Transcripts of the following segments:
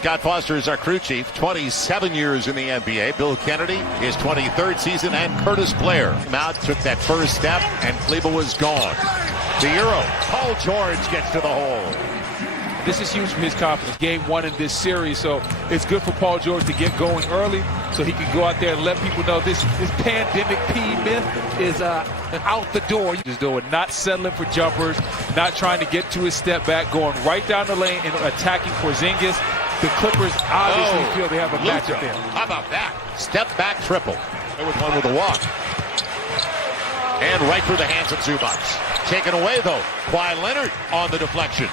Scott Foster is our crew chief, 27 years in the NBA. Bill Kennedy, his 23rd season, and Curtis Blair. Out took that first step, and Kleber was gone. The Euro, Paul George gets to the hole. This is huge for his confidence. Game one in this series, so it's good for Paul George to get going early so he can go out there and let people know this pandemic P myth is out the door. Just doing, not settling for jumpers, not trying to get to his step back, going right down the lane and attacking Porzingis. The Clippers obviously feel they have a matchup there. How about that? Step back triple. With one with a walk. And right through the hands of Zubac. Taken away, though. Kawhi Leonard on the deflection.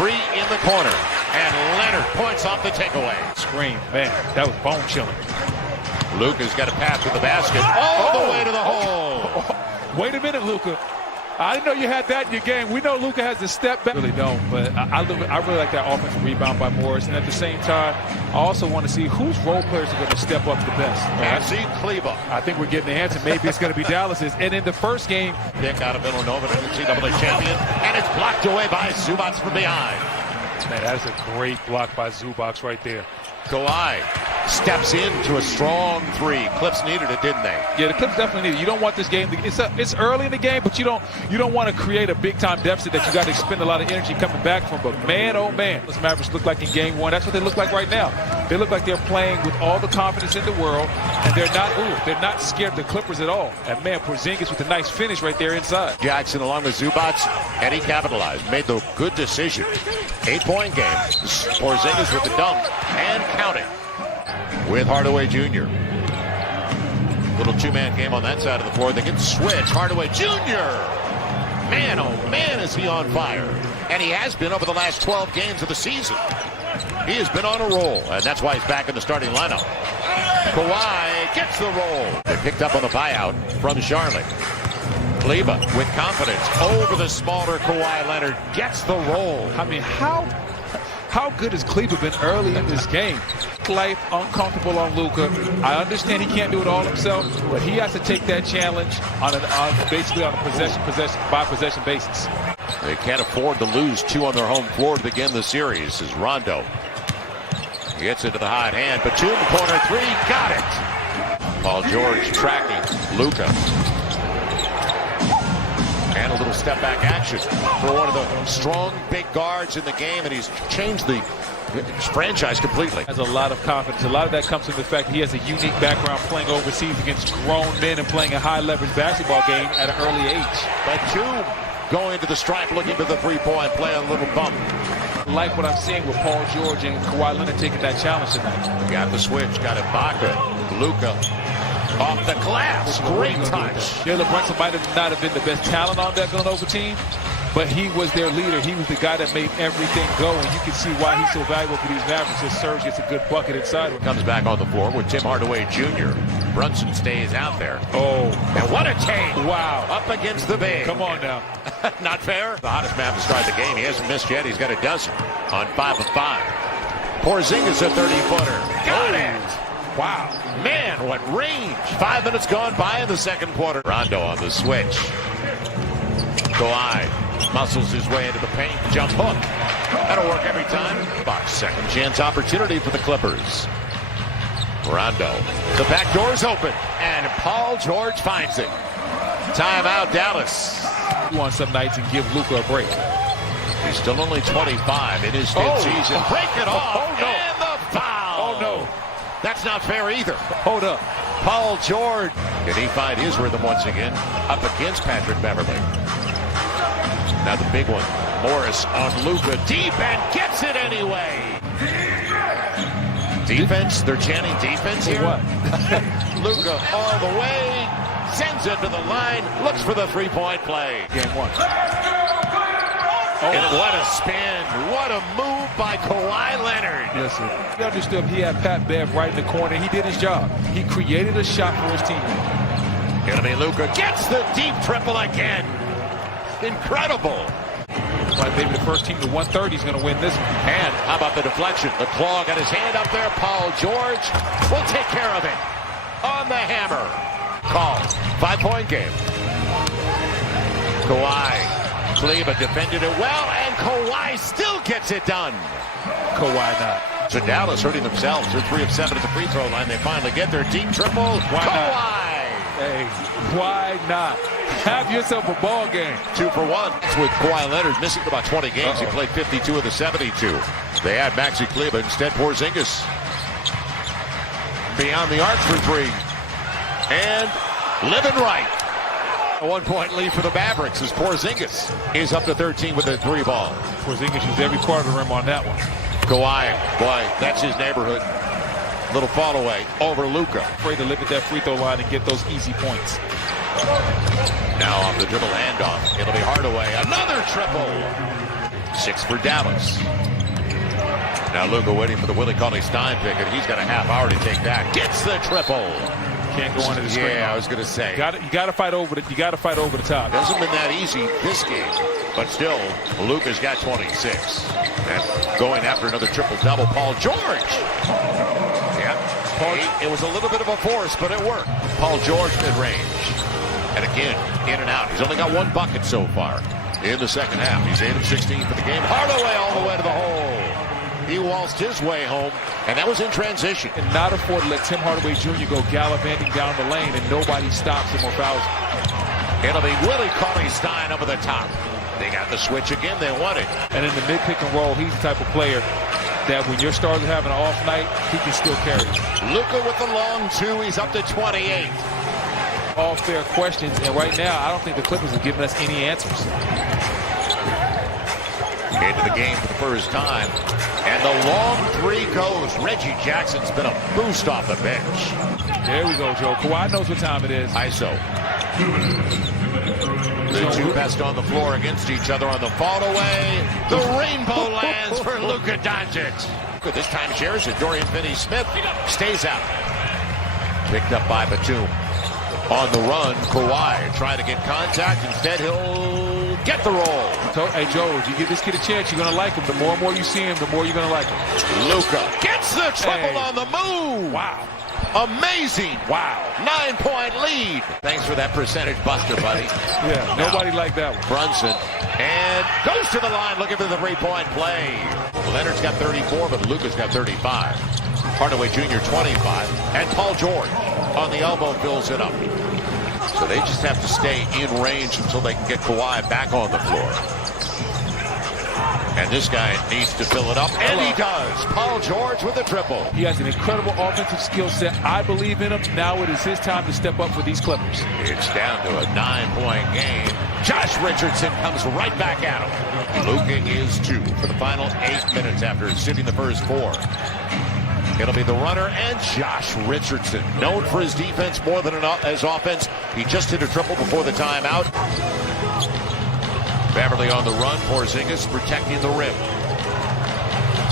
Free in the corner. And Leonard points off the takeaway. Scream, man, that was bone chilling. Luka's got a pass to the basket. All the way to the hole. Wait a minute, Luka. I didn't know you had that in your game. We know Luka has to step back. I really don't, but I really like that offensive rebound by Morris. And at the same time, I also want to see whose role players are going to step up the best. Maxi Kleber. I think we're getting the answer. Maybe it's going to be Dallas's. And in the first game, pick out of Villanova, the NCAA champion, and it's blocked away by Zubac from behind. Man, that is a great block by Zubac right there. Kawhi steps into a strong three. Clips needed it, didn't they? Yeah, the Clips definitely needed it. You don't want this game. It's early in the game, but you don't want to create a big-time deficit that you got to expend a lot of energy coming back from. But man, oh man, those Mavericks look like in game one. That's what they look like right now. They look like they're playing with all the confidence in the world, and they're not scared of the Clippers at all. And man, Porzingis with a nice finish right there inside. Jackson along with Zubac, and he capitalized. Made the good decision. 8-point game. Porzingis with the dunk and counting. With Hardaway Jr. Little two-man game on that side of the floor. They get switch. Hardaway Jr. Man, oh man, is he on fire. And he has been over the last 12 games of the season. He has been on a roll, and that's why he's back in the starting lineup. Kawhi gets the roll. They picked up on the buyout from Charlotte. Kleber with confidence over the smaller Kawhi Leonard gets the roll. I mean, how good has Kleber been early in this game? Life uncomfortable on Luka. I understand he can't do it all himself, but he has to take that challenge basically on a possession basis. They can't afford to lose two on their home floor to begin the series. As Rondo gets into the hot hand. Batum corner three, got it. Paul George tracking Luka. And a little step back action for one of the strong big guards in the game, and he's changed the franchise completely. Has a lot of confidence. A lot of that comes from the fact that he has a unique background playing overseas against grown men and playing a high leverage basketball game at an early age. Batum going to the stripe, looking for the three-point play, a little bump. Like what I'm seeing with Paul George and Kawhi Leonard taking that challenge tonight. Got the switch, got Ibaka, Luka. Off the glass, great touch. Jalen Brunson might not have been the best talent on that Villanova team, but he was their leader. He was the guy that made everything go, and you can see why he's so valuable for these Mavericks. His Serge gets a good bucket inside. Comes back on the floor with Tim Hardaway Jr. Brunson stays out there. Oh, and what a take. Wow. Up against the big. Come on now. Not fair. The hottest man to start the game. He hasn't missed yet. He's got a dozen on 5 of 5. Porzingis a 30-footer. Got it. Wow. Man, what range. 5 minutes gone by in the second quarter. Rondo on the switch. Kawhi muscles his way into the paint. Jump hook. That'll work every time. Box second chance opportunity for the Clippers. Rondo. The back door's open. And Paul George finds it. Timeout, Dallas. You want some nights and give Luka a break. He's still only 25 in his fifth season. Break it off. Oh, no. And the foul. Oh, no. That's not fair either. Hold up. Paul George. Can he find his rhythm once again? Up against Patrick Beverley. Now the big one. Morris on Luka. Deep and gets it anyway. Defense? They're chanting defense here? What? Luka all the way. Sends it to the line. Looks for the three-point play. Game one. And what a spin. What a move by Kawhi Leonard. Yes, sir. He understood he had Pat Bev right in the corner. He did his job. He created a shot for his team. Gonna be Luka. Gets the deep triple again. Incredible. Like maybe the first team to 130 is going to win this one. And how about the deflection? The claw got his hand up there. Paul George will take care of it. On the hammer. Call. 5-point game. Kawhi Kleber defended it well, and Kawhi still gets it done. Kawhi not. So Dallas hurting themselves. They're 3 of 7 at the free throw line. They finally get their deep triple. Why Kawhi! not? Hey, why not? Have yourself a ball game. 2 for 1. It's with Kawhi Leonard missing about 20 games. He played 52 of the 72. They had Maxi Kleber. Instead, Porzingis beyond the arc for 3. And living right. A 1-point lead for the Mavericks as Porzingis is up to 13 with a 3 ball. Porzingis used every part of the rim on that one. Kawhi, boy, that's his neighborhood. Little fall away over Luka. Afraid to live at that free throw line and get those easy points. Now off the dribble handoff. It'll be Hardaway. Another triple. 6 for Dallas. Now Luka waiting for the Willie Cauley-Stein pick, and he's got a half hour to take that. Gets the triple. Can't go under the screen. Yeah, I was going to say. You got to fight over the. You got to fight over the top. Hasn't been that easy this game, but still, Luka's got 26. And going after another triple-double, Paul George. Yeah, it was a little bit of a force, but it worked. Paul George mid-range. And again, in and out. He's only got 1 bucket so far in the second half. He's 8 of 16 for the game. Hardaway all the way to the hole. He waltzed his way home, and that was in transition. And not afford to let Tim Hardaway Jr. go gallivanting down the lane, and nobody stops him or fouls him. It'll be Willie Cauley-Stein over the top. They got the switch again. They want it. And in the mid-pick and roll, he's the type of player that when your stars are having an off night, he can still carry it. Luka with the long 2. He's up to 28. All fair questions, and right now, I don't think the Clippers have given us any answers. Into the game for the first time. And the long 3 goes. Reggie Jackson's been a boost off the bench. There we go, Joe. Kawhi knows what time it is. ISO. The 2 best on the floor against each other on the fall away. The rainbow lands for Luka Doncic. This time shares it. Dorian Finney-Smith stays out. Picked up by Batum. On the run, Kawhi trying to get contact. Instead, he'll get the roll. Hey, Joe, if you give this kid a chance, you're going to like him. The more and more you see him, the more you're going to like him. Luka gets the triple on the move. Wow. Amazing. Wow. 9-point lead. Thanks for that percentage buster, buddy. Yeah, nobody liked that one. Brunson. And goes to the line looking for the 3-point play. Leonard's got 34, but Luka's got 35. Hardaway Jr. 25. And Paul George on the elbow fills it up. So they just have to stay in range until they can get Kawhi back on the floor. And this guy needs to fill it up, and he does. Paul George with a triple. He has an incredible offensive skill set. I believe in him. Now it is his time to step up for these Clippers. It's down to a 9-point game. Josh Richardson comes right back at him. Luka is 2 for the final 8 minutes after sitting the first 4. It'll be the runner and Josh Richardson, known for his defense more than his offense. He just hit a triple before the timeout. Beverly on the run. Porzingis protecting the rim.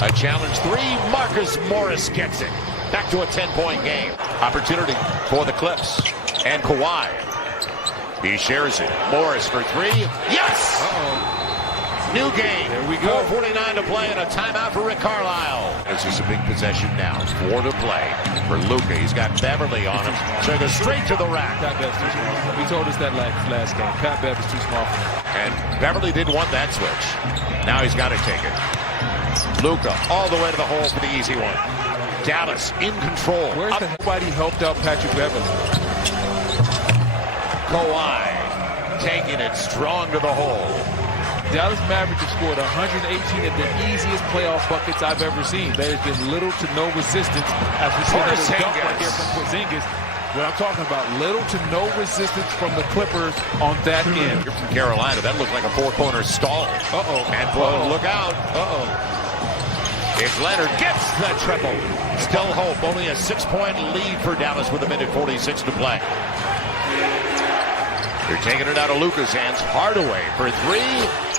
A challenge 3. Marcus Morris gets it. Back to a 10-point game. Opportunity for the Clips. And Kawhi. He shares it. Morris for 3. Yes! New game. There we go. 4:49 to play and a timeout for Rick Carlisle. This is a big possession now. 4 to play for Luka. He's got Beverly on him. So he goes straight to the rack. Pat Bev's too small. He told us that last game. Pat Bev is too small for him. And Beverly didn't want that switch. Now he's got to take it. Luka all the way to the hole for the easy one. Dallas in control. Where's the nobody helped out Patrick Beverly? Kawhi taking it strong to the hole. Dallas Mavericks have scored 118 of the easiest playoff buckets I've ever seen. There has been little to no resistance as we see that dunk right here from Porzingis. What I'm talking about, little to no resistance from the Clippers on that end. You're from Carolina. That looked like a 4-corner stall. And look out. If Leonard gets the triple, still hope. Only a 6-point lead for Dallas with 1:46 to play. They're taking it out of Luka's hands. Hardaway for 3.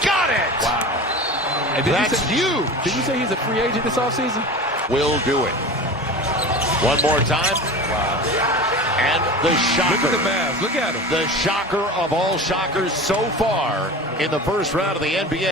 Got it! Wow. And that's huge. Did you say he's a free agent this offseason? Will do it. One more time. Wow. And the shocker. Look at the Mavs. Look at him. The shocker of all shockers so far in the first round of the NBA.